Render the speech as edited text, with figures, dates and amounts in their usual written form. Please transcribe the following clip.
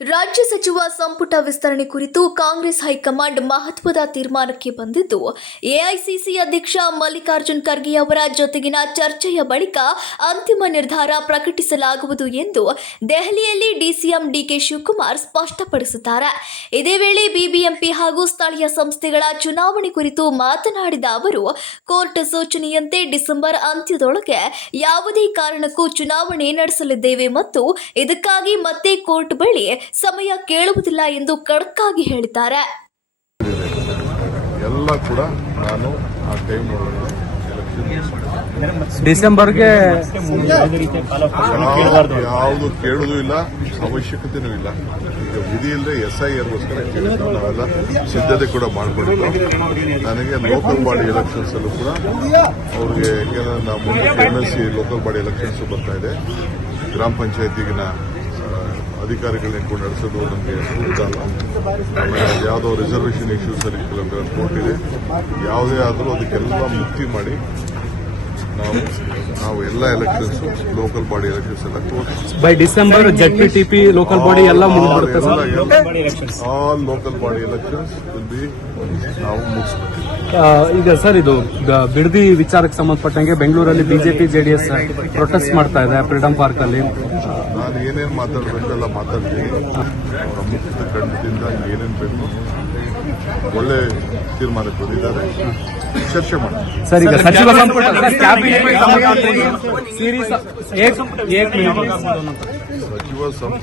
ರಾಜ್ಯ ಸಚಿವ ಸಂಪುಟ ವಿಸ್ತರಣೆ ಕುರಿತು ಕಾಂಗ್ರೆಸ್ ಹೈಕಮಾಂಡ್ ಮಹತ್ವದ ತೀರ್ಮಾನಕ್ಕೆ ಬಂದಿದ್ದು, ಎಐಸಿಸಿ ಅಧ್ಯಕ್ಷ ಮಲ್ಲಿಕಾರ್ಜುನ್ ಖರ್ಗೆ ಅವರ ಜೊತೆಗಿನ ಚರ್ಚೆಯ ಬಳಿಕ ಅಂತಿಮ ನಿರ್ಧಾರ ಪ್ರಕಟಿಸಲಾಗುವುದು ಎಂದು ದೆಹಲಿಯಲ್ಲಿ ಡಿಸಿಎಂ ಡಿಕೆ ಶಿವಕುಮಾರ್ ಸ್ಪಷ್ಟಪಡಿಸಿದ್ದಾರೆ. ಇದೇ ವೇಳೆ ಬಿಬಿಎಂಪಿ ಹಾಗೂ ಸ್ಥಳೀಯ ಸಂಸ್ಥೆಗಳ ಚುನಾವಣೆ ಕುರಿತು ಮಾತನಾಡಿದ ಅವರು, ಕೋರ್ಟ್ ಸೂಚನೆಯಂತೆ ಡಿಸೆಂಬರ್ ಅಂತ್ಯದೊಳಗೆ ಯಾವುದೇ ಕಾರಣಕ್ಕೂ ಚುನಾವಣೆ ನಡೆಸಲಿದ್ದೇವೆ ಮತ್ತು ಇದಕ್ಕಾಗಿ ಮತ್ತೆ ಕೋರ್ಟ್ ಬಳಿ ಸಮಯ ಕೇಳುವುದಿಲ್ಲ ಎಂದು ಖಡಕ್ಕಾಗಿ ಹೇಳಿದ್ದಾರೆ. ಎಲ್ಲ ಕೂಡ ನಾನು ಆ ಟೈಮ್ ಡಿಸೆಂಬರ್ಗೆ ಯಾವುದು ಕೇಳುವುದೂ ಇಲ್ಲ, ಅವಶ್ಯಕತೆನೂ ಇಲ್ಲ. ಈಗ ವಿಧಿ ಇಲ್ಲದೆ SIRಗೋಸ್ಕರ ಕೇಳಿದ್ರು, ನಾವೆಲ್ಲ ಸಿದ್ಧತೆ ಕೂಡ ಮಾಡಿಕೊಂಡಿದ್ದು. ನನಗೆ ಲೋಕಲ್ ಬಾಡಿ ಎಲೆಕ್ಷನ್ಸ್ ಅಲ್ಲೂ ಕೂಡ ಅವ್ರಿಗೆ ಮುಂದೆ MLC ಲೋಕಲ್ ಬಾಡಿ ಎಲೆಕ್ಷನ್ಸ್ ಬರ್ತಾ ಇದೆ. ಗ್ರಾಮ ಪಂಚಾಯತಿಗಿನ ಅಧಿಕಾರಿಗಳನ್ನ ಕೂಡ ನಡೆಸೋದು ನಮಗೆ ಸೂಕ್ತ ಅಲ್ಲ. ಆಮೇಲೆ ಯಾವುದೋ ರಿಸರ್ವೇಷನ್ ಇಶ್ಯೂಸ್ ಅಲ್ಲಿ ಕೆಲವೊಂದು ಕೋರ್ಟ್ ಇದೆ. ಯಾವುದೇ ಆದರೂ ಅದಕ್ಕೆಲ್ಲ ಮುಕ್ತಿ ಮಾಡಿ ನಾವು ಎಲ್ಲ ಎಲೆಕ್ಷನ್ಸ್ ಲೋಕಲ್ ಬಾಡಿ ಎಲೆಕ್ಷನ್ಸ್ ಎಲ್ಲ court by December ZPTP local body ಎಲ್ಲ ಮುಗಿದ್ಬಿಡುತ್ತೆ. ಆಲ್ ಲೋಕಲ್ ಬಾಡಿ ಎಲೆಕ್ಷನ್ಸ್ ನಾವು ಮುಗಿಸ್ಬೇಕು. ಈಗ ಸರ್, ಇದು ಬಿಡದಿ ವಿಚಾರಕ್ಕೆ ಸಂಬಂಧಪಟ್ಟಂಗೆ ಬೆಂಗಳೂರಲ್ಲಿ ಬಿಜೆಪಿ JDS ಪ್ರೊಟೆಸ್ಟ್ ಮಾಡ್ತಾ ಇದೆ ಫ್ರೀಡಂ ಪಾರ್ಕ್ ಅಲ್ಲಿ. ನಾನು ಏನೇನು ಮಾತಾಡಬೇಕೆಲ್ಲ ಮಾತಾಡ್ತೀನಿ. ಅವರ ಮುಖ್ಯದ ಖಂಡದಿಂದ ಏನೇನು ಬೇಕು ಒಳ್ಳೆ ತೀರ್ಮಾನಕ್ಕೆ ಬಂದಿದ್ದಾರೆ, ಚರ್ಚೆ ಮಾಡ್ತೀವಿ. ಸರ್, ಈಗ ಸಚಿವ ಸಂಪುಟ ಸಚಿವ ಸಂಪುಟ